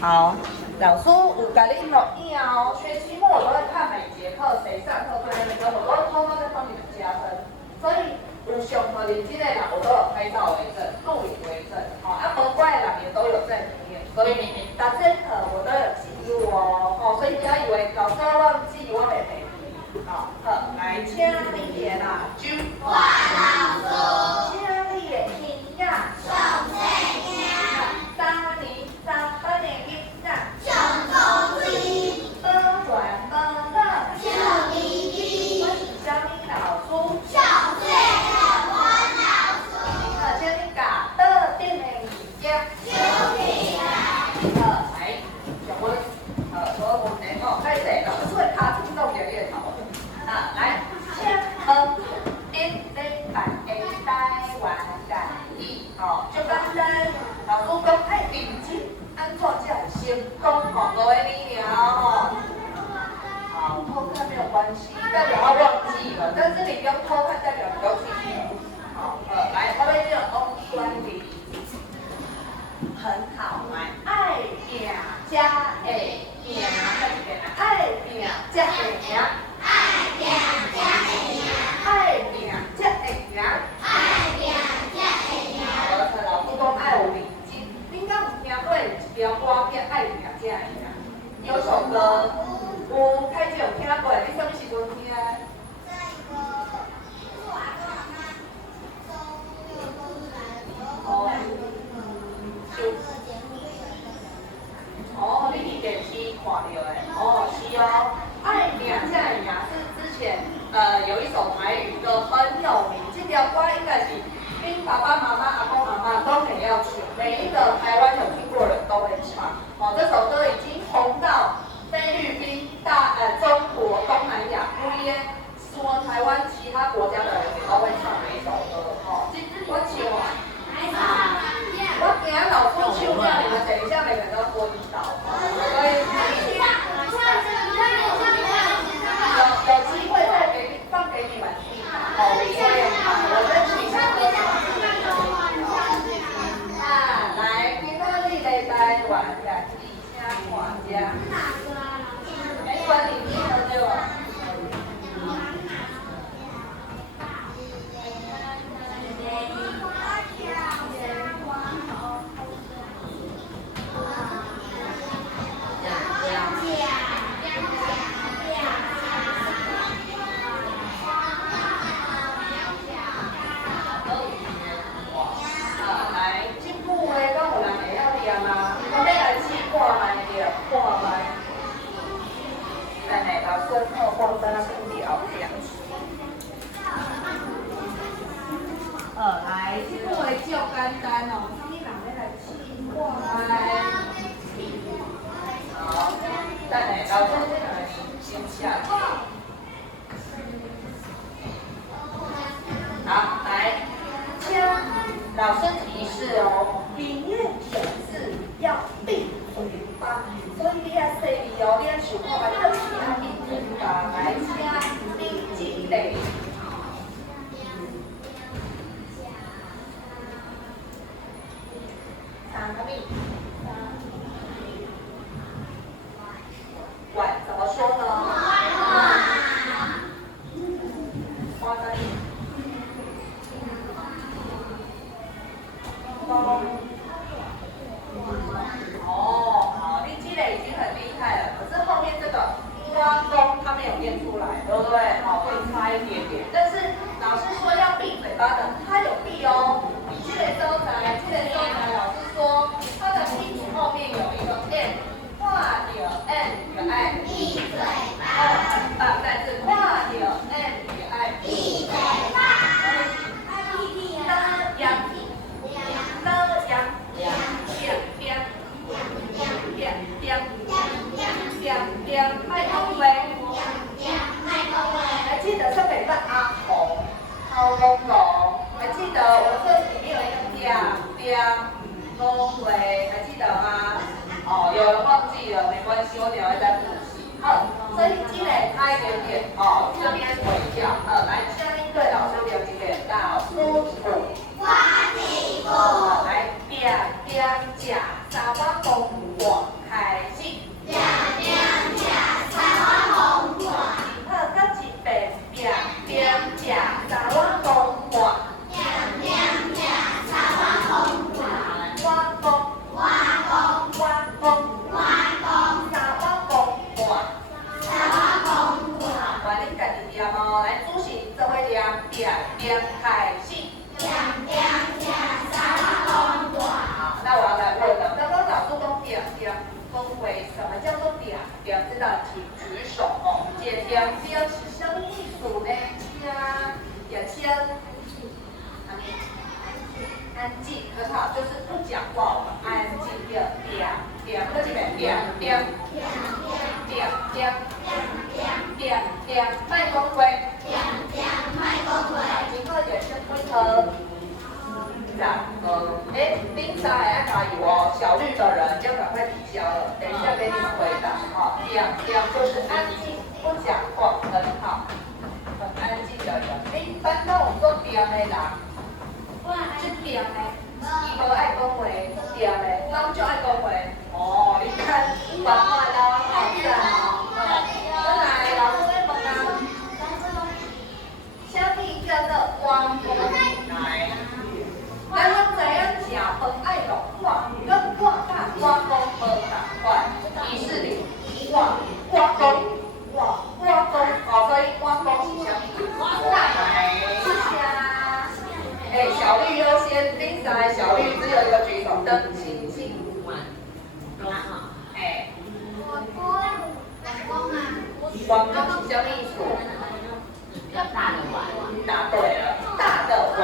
好，老师有甲你录影哦，学期末我都会看每节课谁上课对那个，我都会偷偷在帮你们加分。所以有上课认真的人，我都有拍照为证，录影为证。好，啊，无乖的人也都有在里面。所以逐节课我都有记录哦。哦，所以不要以为老师会忘记，我袂袂记。好，来，请你的蜡烛。我老师。请你的音乐。上岁听。三年三班的囡仔。上高一。保管保乐。小弟弟。我是小米老师。小岁的我老师。请你教倒顶的物件。小弟来。来，上我所问题哦，开始，老师会卡住弄掉你的头。来，请你办的台湾家己，就简单。老师讲爱认真，安怎才会成功？各位你了好，偷看没有关系，代表他忘记了，但是你不用偷看，代表你都记住。好，来，后面这种公专题很好，来，爱拼才会赢，爱拼才会赢。爱拼才会赢，爱拼才会赢，爱拼才会赢。老师讲爱有认真，恁敢有听过一条歌叫《爱拼才会赢》？有首歌，有开始有听过，你什么时阵听？哦，你伫电视看到的，哦，是哦。爱拼才会赢是之前有一首台语歌很有名，这条歌应该是恁爸爸妈妈、阿公阿妈都很要唱，每一个台湾有听过的人都会唱。这首歌已经红到菲律宾、中国、东南亚、乌耶，说台湾其他国家的人也都会唱的一首歌。我唱啊，我今日老师唱了，你们等一下每个人都昏倒。所以有机会再放给你们听。所以我争取一下歌唱。来，今仔日来台湾家己请看者。没管你听了对吧？来，这个会较简单哦，你人要来试看卖。好，等下老师这个先下。好，来，请老师提示哦，里面选字要闭嘴巴，所以你要细腻哦，你要想看嘛，你要闭嘴巴。来，请你积累。碗怎么说呢？花哪里？哦，好，你积累已经很厉害了。可是后面这个花工它没有念出来，对不对？好，会差一点点。但是老师说要闭嘴巴的，它有闭哦。积累收财，积累收财。老师说它的拼音后面有一个 n， 画有 n 个爱，闭嘴巴。再次画有 n 个爱，闭嘴巴。麦克威，还记得上面是阿红，超龙龙，还记得我这里面有一个龙威，还记得吗？哦，有人忘记了，没关系，我等下会再复习。好，所以积累差一点点，这边回调。来，下面对老师留几点？老师鼓，花旗鼓，来，点点甲，沙巴公我。恭维，什么叫做点？点知道，请举手哦。点点点是什么意思呢？点先安静，很好，就是不讲话，我们安静的点点，这边点点点点点点，卖恭维，点点卖恭维，今后点先回头。冰沙还要加油哦，小绿的人要赶快抵消了，等一下给你们回答哈。点点就是安静，不讲话，很好，很安静的人。一般都我们说点的人，这点的，伊无爱讲话，点的，咱就爱讲话。哦，你看，爸爸啦，好赞哦。再来，老师在问啊，什么叫做光光来？咱拢知影食饭爱用碗，跟碗甲碗公无同款，意思是碗公，哦，所以碗公是啥物？是虾。小绿优先，顶上来小绿只有一个举手，灯清清。碗公是啥意思？比较大的碗。答对了，大的碗，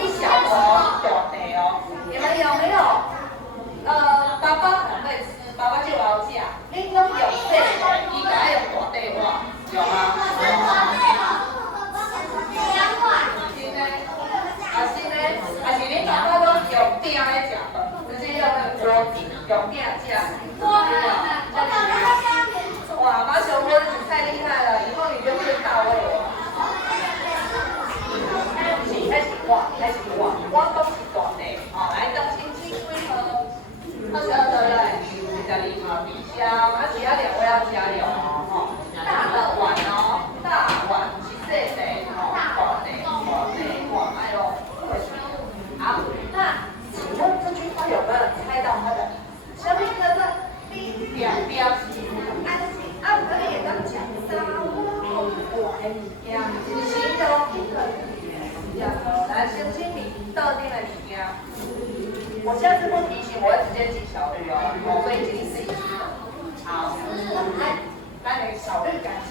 你小的哦，大的哦。你们有没有？爸爸很会吃，爸爸就好食。你拢用细的，伊家用大的碗，有吗？是呢，是恁爸爸拢用鼎来食饭，直接用那个锅用鼎食。哇，马小温你太厉害了，以后你就是大胃王。开始碗，碗都是大的，来等轻轻微喝，好晓得嘞，这里比较，其他两位要加油哦，大的碗哦，大碗是细的，大的碗，哎呦，好，那请问这句话有没有人猜到它的意思？什么叫做你表示安静？可以当讲沙窝管呀，形容一个来，先清理特定的物件。我下次不提醒，我会直接记小绿哦，所以请你试一试。好，来给小绿感谢。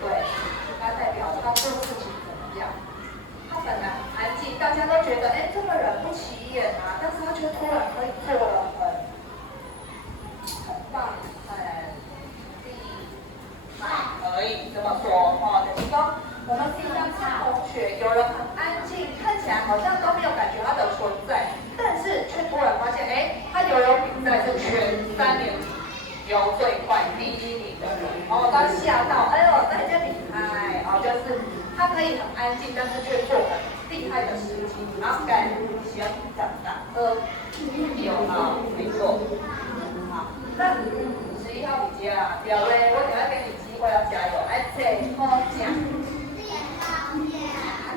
对，它代表他做事情怎么样？他本来很安静，大家都觉得这个人不起眼啊，但是他却突然可以做了很棒，可以这么说哦。等于说，我们经常看同学，有人很安静，看起来好像都没有感觉他的存在，但是却突然发现，他游泳比赛是全3年级游最快第1名的人，他吓到，大家厉害，就是他可以很安静，但是却做很厉害的事情，感谢长大，有没错，好，那11号比较啊，表嘞，我等下给你机会要加油，来，这好讲。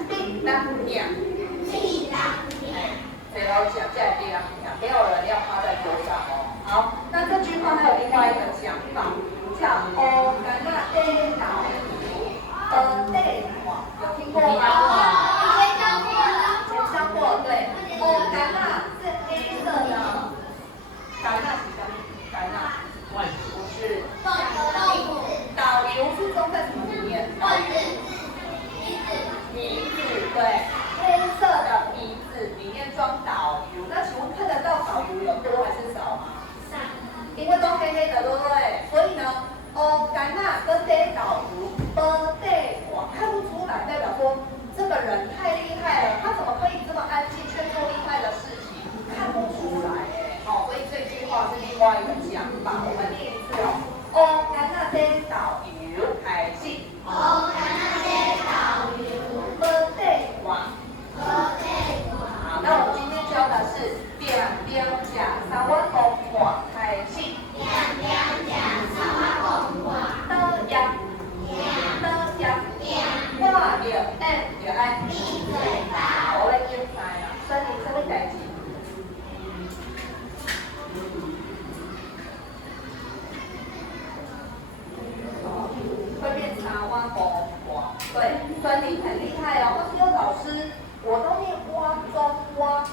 叮当响，这好讲，这叮当响，没有人要趴在桌上哦。好，那这句话还有另外一个讲法，叫干那地倒，地倒，有听过吗？教过，对，干那是黑色的，干那是什么？干那。不是，导游是装在什么里面？鼻子，对，黑色的鼻子里面装导游。那请问看得到导游有多还是少吗？少，因为都黑黑的，对不对？所以呢，干那跟这导游我看不出来，代表说这个人太厉害了，他怎么可以这么安静却做厉害的事情？看不出来所以这句话是另外一个讲法，我们念一次干那些导游开始。干那些导游不对话。好，那我们今天教的是点点假三碗公话开始。点点假三碗公话。的呀。话就爱闭嘴巴。我来叫啥呀？所以这个代志。会变茶蛙公蛙，对，所以你很厉害哦。他说老师，我都念蛙中蛙，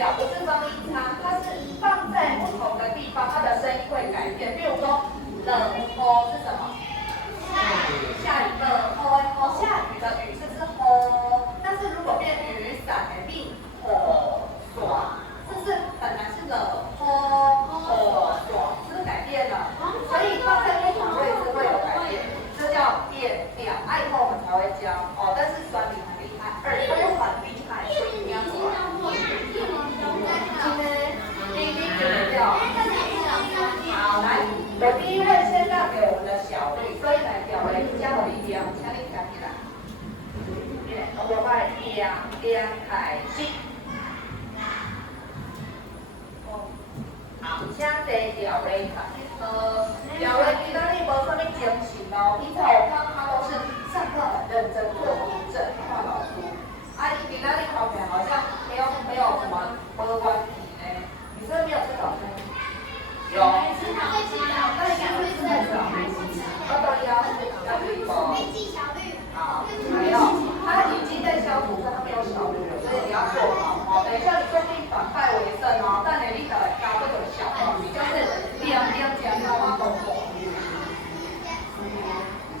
调，不是放音差，它是放在不同的地方，它的声音会改变。比如说，冷吼是什么？下雨的吼，下雨的雨是吼，但是如果变雨伞的雨吼耍，是不是本来是冷吼吼耍，是不是改变了？所以放在不同位置会有改变，这叫变调。以后我们才会教哦，但是酸敏很厉害，耳朵又很厉害，所以一定要做。今天第一个调。好，来，我第一位先让给我们的小绿，所以来调为加我一点，请你站起来。我把两开始。好，请坐调位吧。调位其他你无什么精神哦，平常我看他都是上课很认真做笔记，看老师。你其他你考起来好像没有什么没关系呢。你是不是没有吃早餐？有。那你想会吃什么？我都要绿包。好，还有，他已经在消毒，他没有小绿了，所以你要做好哦。等一下你确定反败为胜哦，但你得教这个小东西，就是两讲到我懂不？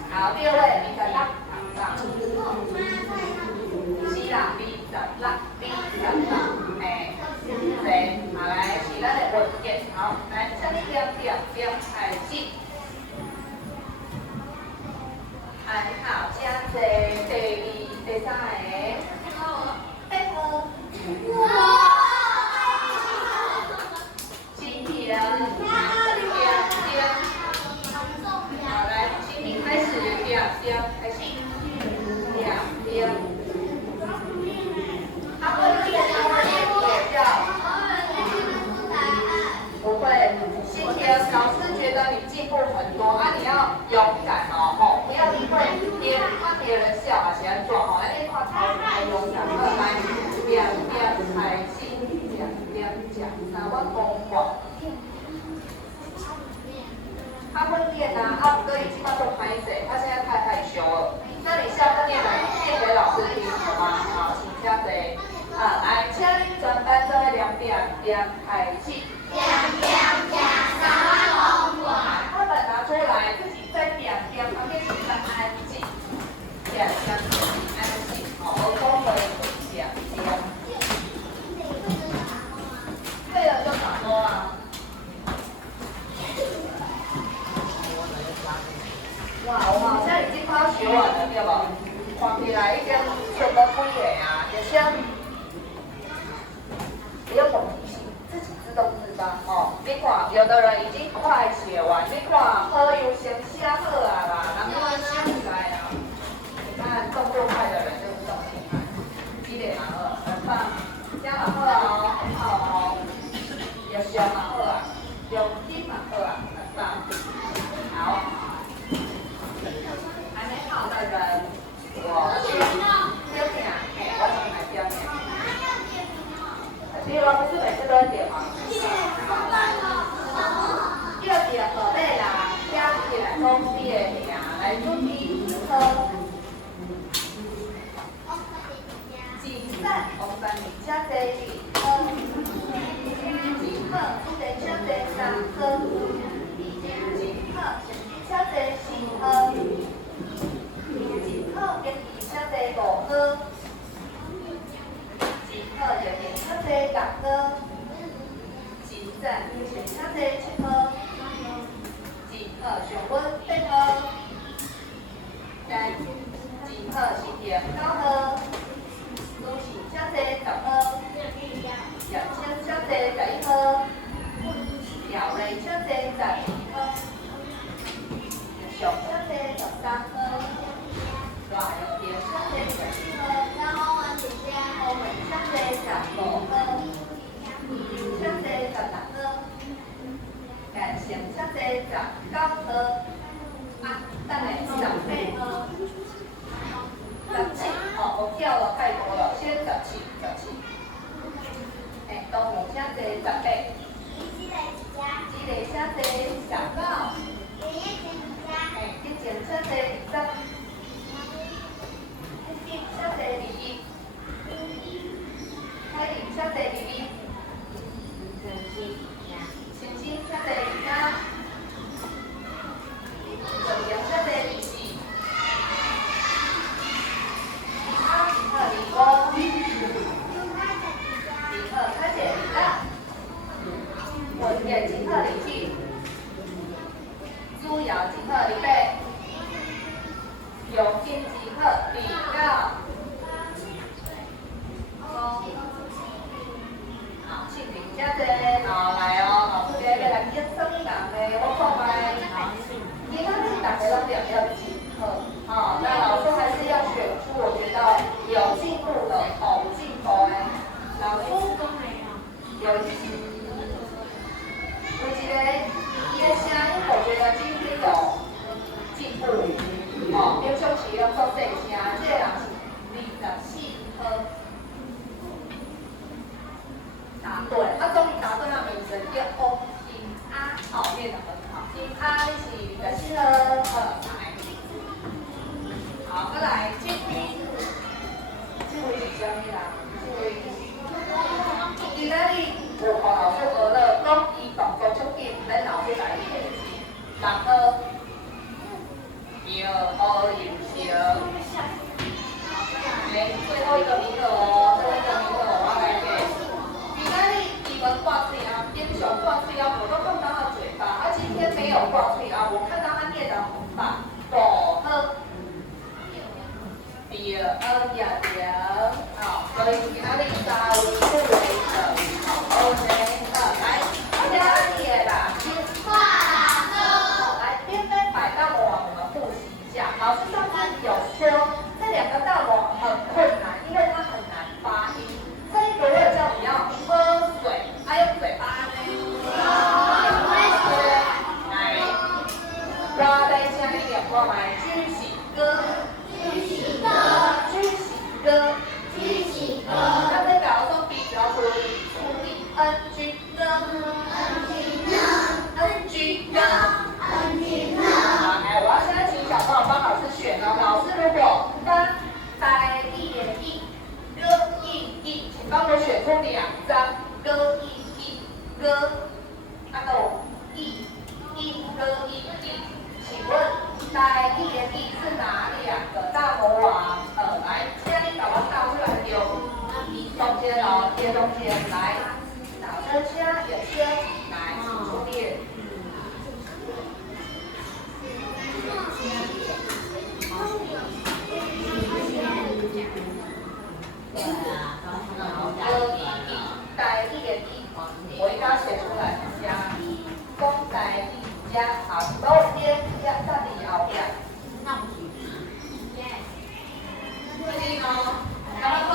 好，第二位你在哪？是啦，B 十啦，哎，对，好来，是咱的文件，好，来，这里点开始。好，请坐第三个，配合。今天好来，请你开始开始他会练也叫。不会，今天老师觉得你进步很多，你要勇敢哦，不要因为看别人笑是安怎吼，你看超太勇敢了，来，开始，讲，我讲过。他会练所以基本上都拍谁，他现在太害羞了。那你下课念给老师听好吗？好，请下谁？来，请你全班做两开始。课本拿出来，自己在两旁边写上安静。安静，好，我公会两。对了就打勾啊。哇，我们好像已经快要学完了，对不？看起来已经学到几个啊，就像不用统计性，自己自动自发哦。你看，有的人已经快写完，你看好又先写好啊啦，然后写起来啊。你看动作快的人就是这么厉害，积累蛮好，很棒，写蛮好哦，很好哦，也写蛮好啊，用心蛮好啊，很棒，好。还没好的人，我先点，我先来点。第二不是每次都会点吗？要点何类啦？加起来公司的名，来注意喝。几散红番米加在一起喝。几克一点加在三喝。几克加在四喝。几克跟以下在五喝。几克就点下在六喝。几站点下在七喝。几克上温八喝。几克是点九喝。都是下在10喝。两千下在11喝。调类下在12喝。上下在13喝。大油点下在14喝。我们下在15喝。下在16喝。感谢下在19喝。等下18喝。17，我跳了太多了，先17。动物下在18。鸡类下在19。一前下在10。一下在21。开始下在21。课里去，主要即课里备，用心即课里要。好，请停下先，好来哦，老师今日要来演什么人呢？我看卖，今仔日大家拢要即课，那老师还是要选出我觉得有进步的，有进步的，老师有一个，伊的声音，我觉得今天有进步，平常时要做细声，这个人是24科。答对，终于答对他名字叫欧金安，念得很好。金安是24科，来，好，再来这位是什么人？这位，今仔日有和老师学了，讲伊动作出紧，咱老师来练习。然后，摇二右行。来，最后一个名额最后一个名额我要来给。今仔日语文挂嘴啊，英雄挂嘴啊，我都看到他嘴巴，今天没有挂嘴啊，我看到他念得很棒。好，第二呀，所以今仔日3位4位的，好 ，OK， 来，家里的啦，来，边边摆大魔王，我们复习一下。老师上次有说这2个大魔王很困难，因为它很难发音。这一个要叫你要喝水，还有嘴巴呢。来，我再讲一点，我来举起歌。那代表说 B 只要处理 NG 歌。我要现在请小朋友帮老师选哦。老师如果带一点一，歌一，请帮我选出2张歌一歌，那个一歌一，请问带一点一是哪2个大魔王？来，现在你把它倒出来丢，中间哦，贴中间来，老师加眼睛，来，出列。带一点一，我应该写出来加，公带一加，好，中间加在你后边。确定哦，要不要换？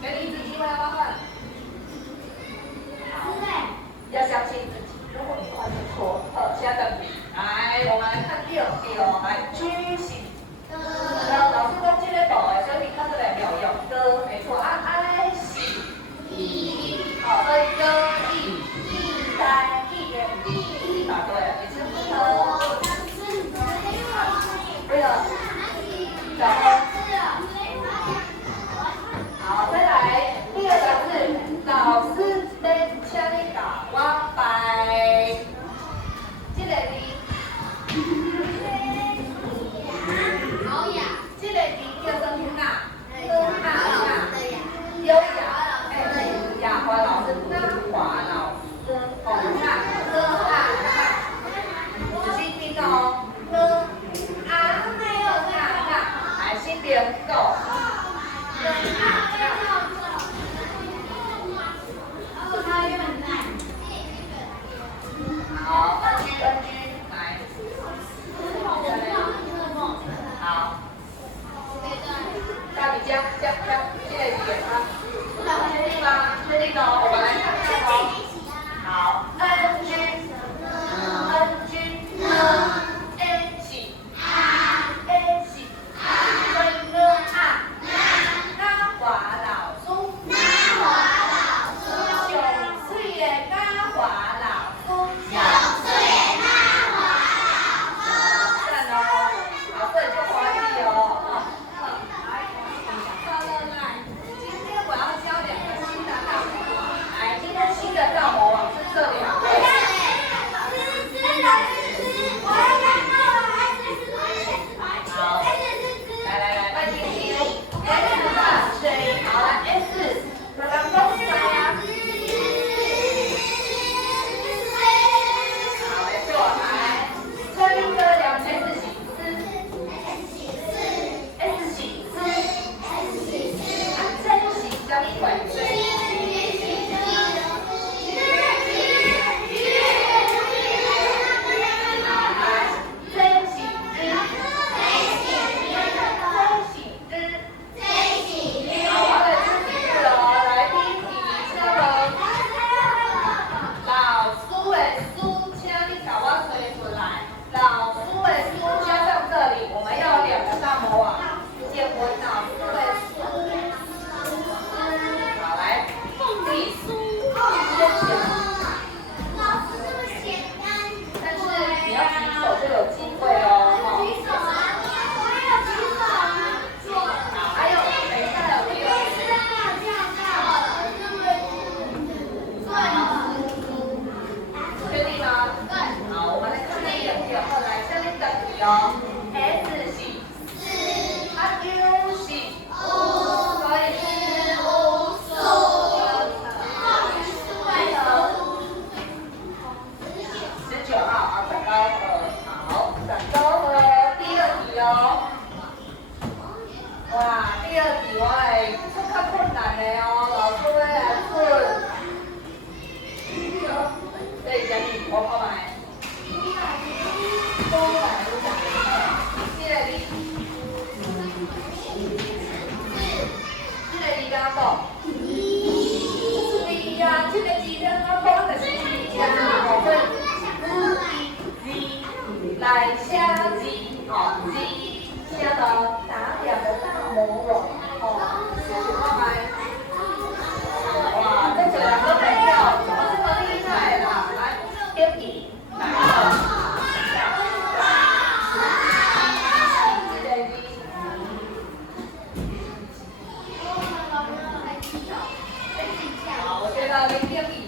给你一次机会，要不要换？要相信自己，如果你换错，现在等你。来，我们来看第2题哦，来句型。老师讲这个宝所以你看这个没有用，歌没错啊，爱喜所以歌一带一点一，答对了，也是不合。对了，然后好，再来第2个字，老师在请你教我摆这个字。这个字叫做优雅，雅华老师，那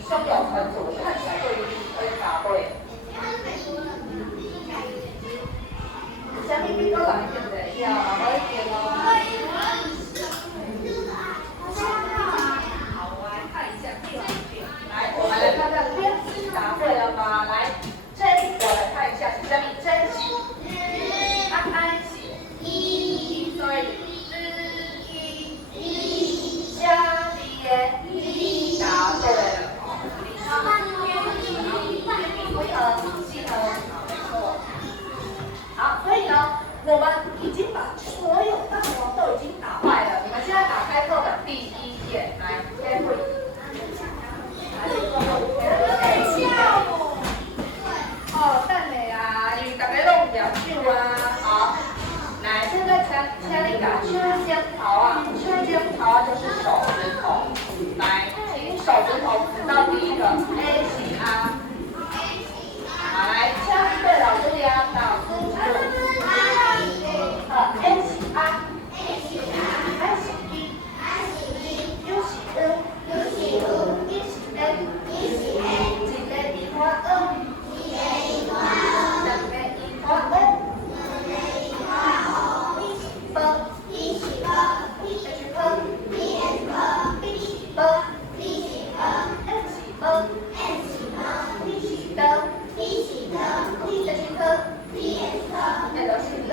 胸有成竹，看起来就一定可以答对。下面比较难一点的，要慢慢一点哦。好，我来看一下第2题。来，我们来看看编辑答对了吗？来，这我来看一下，是下面这一题。安安写1，所以下列答对了。好，所以呢，我们已经把所有大王都已经打败了。你们现在打开课本第1页，来 ，Henry。哦，赞美啊，因为大家都唔了手啊。好，来，现在请你把圈尖头啊，圈尖头啊就是手指头。来，请手指头指到第一个 A 型啊。好，来，相对老师呀，老师指A 型啊 ，A 型 B， U 型 U 型 E 型 A， 一个一花2，两个一花5，一型波，H 波，B 型波，B 型波，M 型波，D 型波。H 型的 L 型的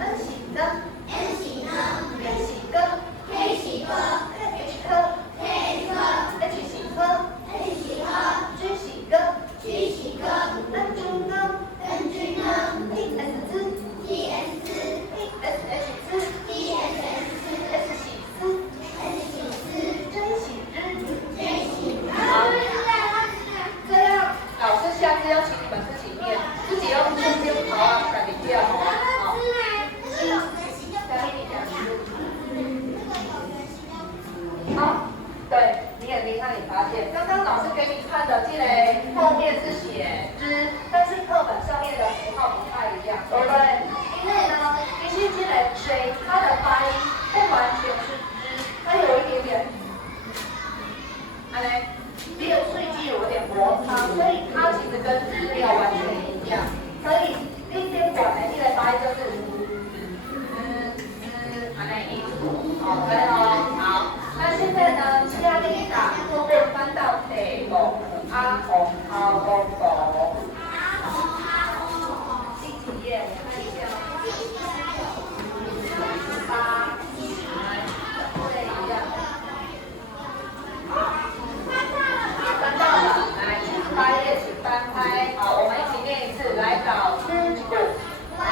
N 型的 N 型的 K 型的 K 型的 H 科 H 型科 H 型科 G 型的 G 型的 N 型的 N 型的 S 字 S 字 S H 字 S 型字 S 型字 J 型字 J 型字。这样。老师下次要请你们自己念，自己用圈尖头啊，赶紧念好啊。好，对，你眼睛看你发现，刚刚老师给你看的这类后面是写之，但是课本上面的符号不太一样，对不对？因为呢，其实这类 J 它的发音不完全是之，它有一点点，没有碎句有点摩擦，所以它其实跟日料完全一样。所以一边管的这个发音就是安尼意思。好，对哦。好，那现在呢，请你把课本翻到第5阿红阿公公。第几页？我看一下。8。对，一样。翻到了，来，8页请翻开。好，我们一起念一次，来找知古。阿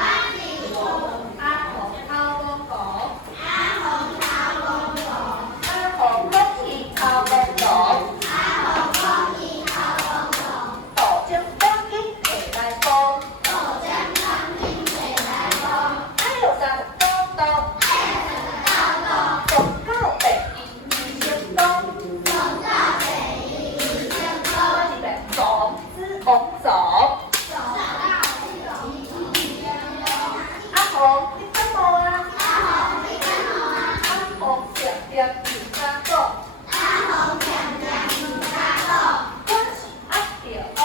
红掏公公。阿红掏公公。阿红空气掏公公。阿红空气掏公公。豆浆当今起来风。豆浆当今起来风。哎呦，三豆豆。哎呦，三豆豆。广告北一先东。红走，阿红，你干嘛啊？阿红，你干嘛啊？阿红，点点你干个。阿红，点点你干个。我是阿条红，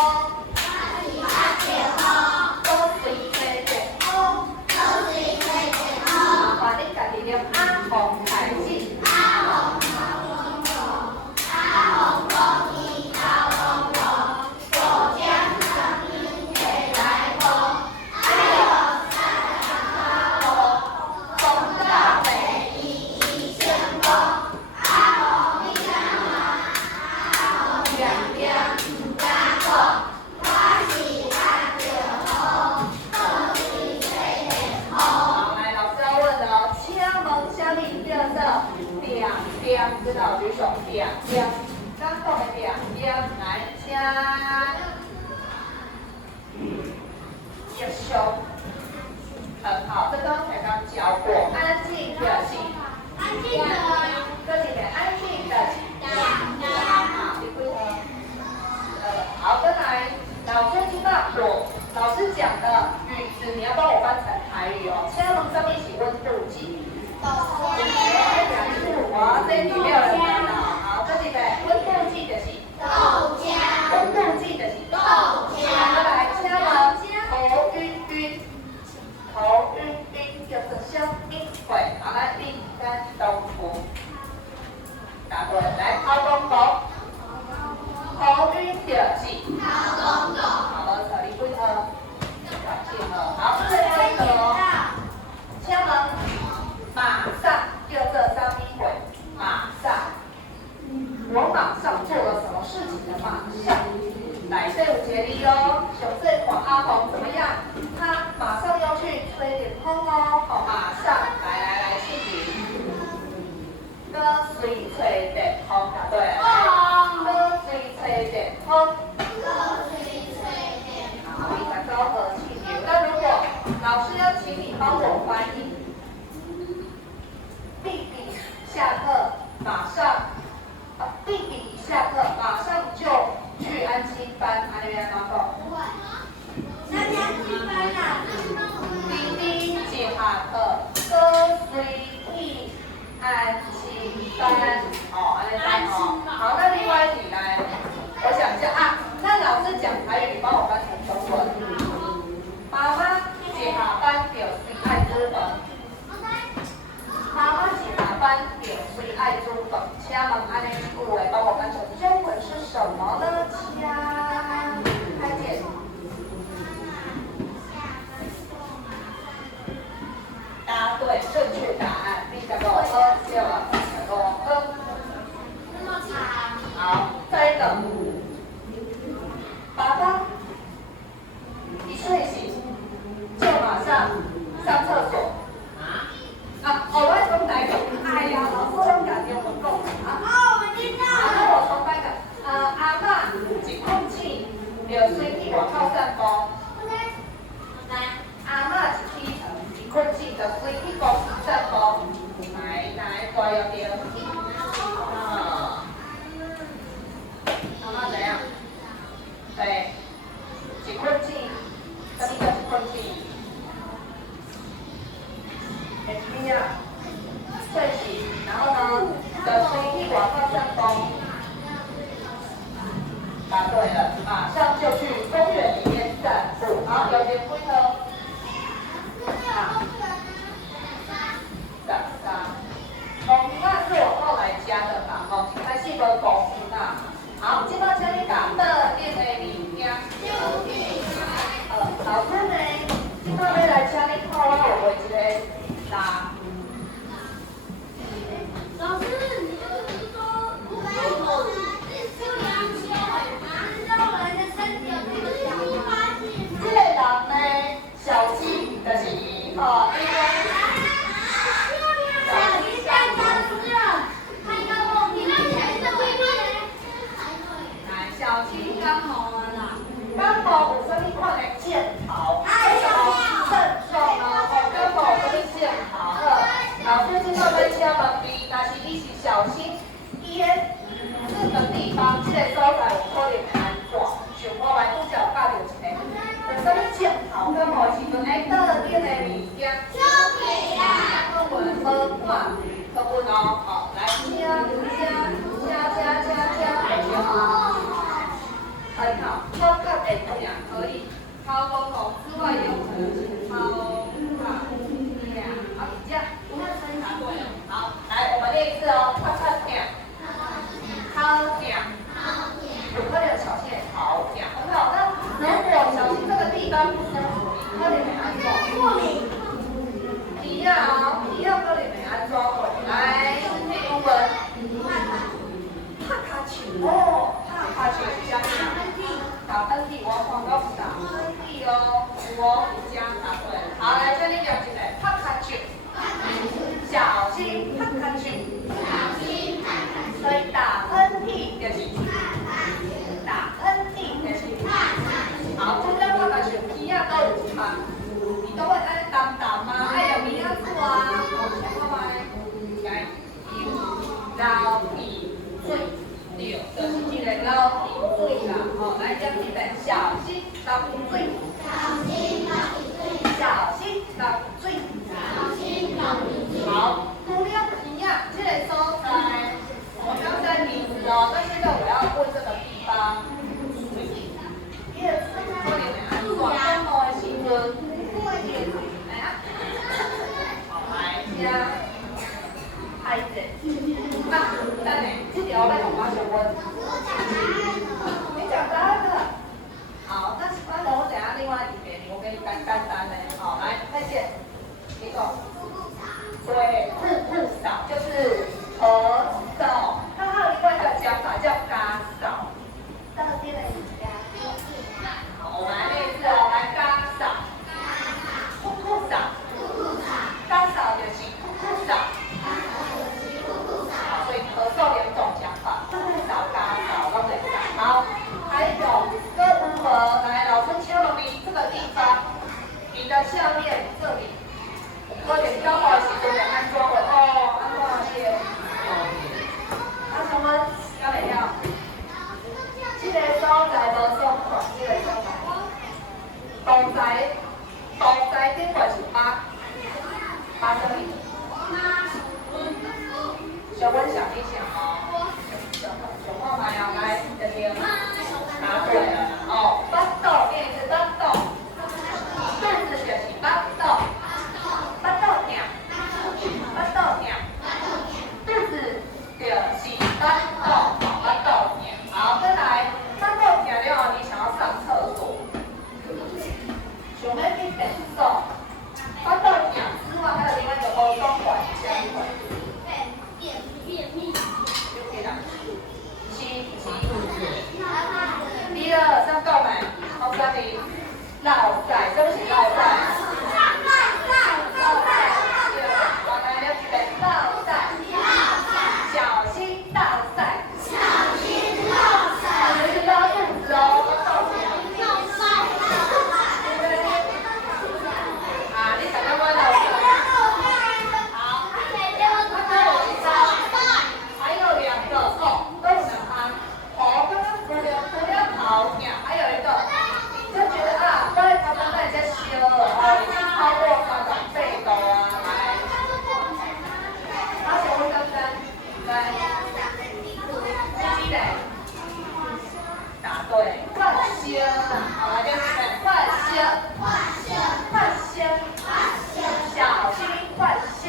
我是阿条红，都随吹吹风，都随吹吹风。麻烦你家己用阿红开始。阿红好公公，阿红公益好公公。知道举手，点点，刚讲的点点，来，请叶修，很好，这刚才刚教过，安静的静，安静的，这几点安静的静，好，你会好，再来，老师听到老师讲的语词，你要帮我翻成台语哦，现在我们上面一起温度计。我这里没有人看到，好，这里的温度计就是马上做了什么事情的马上。来，这有节例哦，熊这款阿红怎么样？他马上要去吹点风哦，好，马上来，谢谢。跟随吹点风，答对了。跟随吹点风。好，你把高和气流。那如果老师要请你帮我翻译，弟弟下课马上，弟弟下课马上就去安亲班，安尼要怎讲？参加安亲班啦。弟弟一下课，跟随去安亲班。哦，安尼讲哦。好，那另外一题来，我想一下啊，那老师讲台语，你帮我翻成中文。妈妈一下班就随爱煮饭。妈妈一下班就随爱煮饭，请问安尼句话帮我翻成中文是什么呢？请开解。答对，正确答案。第三个对了，那么长。好，再一个。爸爸一睡醒就马上上厕所。我要重来一个。哎呀，老师拢家己我讲啊。我知道了。那我重来一个。阿嬷一困醒就先去外口散步。阿嬷一起床一困醒就先去公园散步。来，大要对。阿嬷怎样？对，一困醒，什么叫一困醒？会咩啊？睡醒，然后呢，就先去外口散步。答对了，马上就去公园里面散步。好，有点灰头。公那是我后来加的吧？它是个公那。好，今麦请你讲特定的物件。老师呢，今麦要来请你看我有画一个答。老师，你就是说，如果就阳修让人的身体有这个想法。这个人呢，小气就是伊吼，因为。小鸡在家吃了，还有我平常前的闺蜜呢。来，小鸡刚好啊啦。刚好有什么款的剑桃？为什么郑重呢？刚好有什么剑桃？老师今麦要请问你，但是你是小心，伊个这个地方，这个所在有可能安怎？像我来拄则有教着一个，有什么剑桃？刚好时阵爱特定的物件。课文好看，课文哦，好，来请，很好，好看的怎样可以？超公共之外有可能是超看呀，好，这样，答对了，好，来我们练一次哦，看看点，好点，有可能小心好点，很好。那如果小心这个地方不舒服，你可能会安怎？过敏。一样可能会安怎？来，英文，拍卡球哦，拍卡球是啥？打喷嚏，我看到是打喷嚏哦，有哦，有加答对。好，来这里讲一个拍卡球，小心拍卡球，所以打喷嚏就是打喷嚏就是。好，这张拍卡球一样都有一拍，你都会安淡淡吗？哎呀，你要做啊，好来，来，老鼻水。对，就是这个老鼻水啦。好，来讲一遍，小心老鼻水。小心老鼻水。好，除了一样，这个所在，我刚才名字哦，那现在我要问这个地方。第二次，可能会安怎？感冒的时阵，来啊，好来听。孩子，等下，这条要同我询问。你讲答案了。好，那我等下另外一边，我给你简单的。好，来，再见。一个。对，户扫就是咳嗽。那还有另外一个讲法叫东西顶过是八什么？小温想一想哦，小看嘛呀，来，这边答对了哦，巴豆念是巴豆，肚子就是巴豆，巴豆鸟，巴豆鸟，肚子就是巴豆，巴豆鸟。好，再来，巴豆鸟了后，你想要上厕所，想要去便所，巴豆鸟之外，还有另外一个包装管家。1、2、3够没？好，3、2、落赛，对不起，落赛。落赛。好，来，6、7、8，落赛。小心落赛。就是拉肚子哦，啊，你想要不要落赛？好，还有2个哦，都能安。哦，刚刚除了跑鸟，还有一个，你就觉得啊，刚才他们在家修了哦，已经超过300倍的啊，来，好，小温刚刚，来，积累，答对，换星，好，来，换星，小心换星，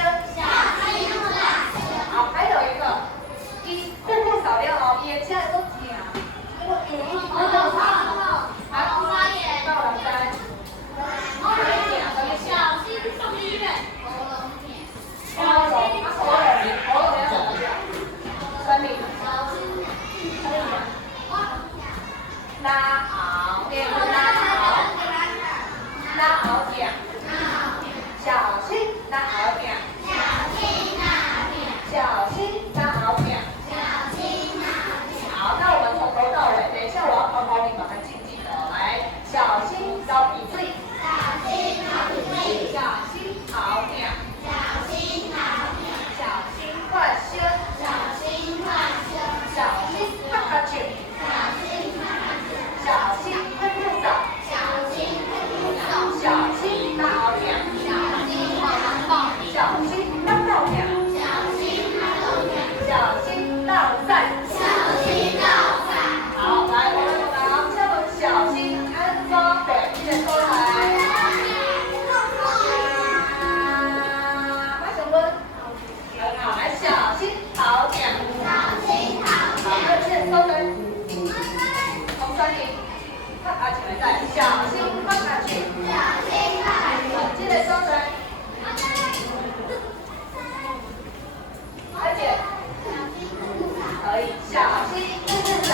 好，还有一个，裤裤少了哦，也现在都疼。好，那我们从头到尾，等一下我要考考你，把它记记得。来，小心找笔记，小心好鸟，小心换星，小心看卡丘，小心喷雾澡，小心大好鸟，小心大豆鸟，小心落赛。好，来，我们拿这本小心安装对，记得收来。马小温，很好，来小心好鸟。好，那记得收来。从3、2，看阿起来在，小心放下去。记得收来。阿姐，可以，小心喷雾澡。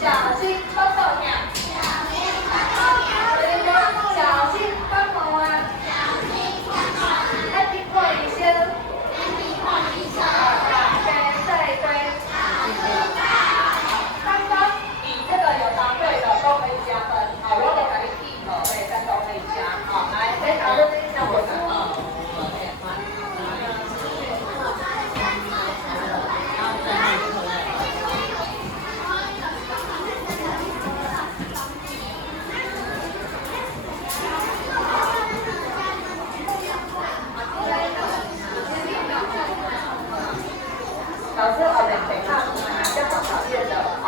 小心帮豆鸟，小心帮忙啊！Happy 过一生，再归。刚刚你这个有答对的都可以加分，好，如果改1可以3都可以加，好，来，非常认真一下我的。老师好的，等看家长考验的好。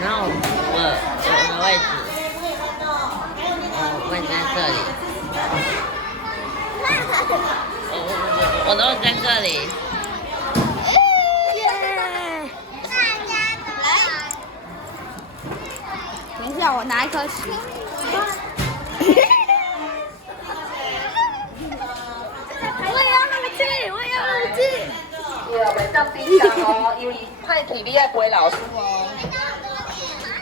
然后我的位置，我位置在这里，我都在这里。让我拿一颗星。我也要耳机，我也要耳机。对，袂当比较哦，因为派去你爱陪老师哦。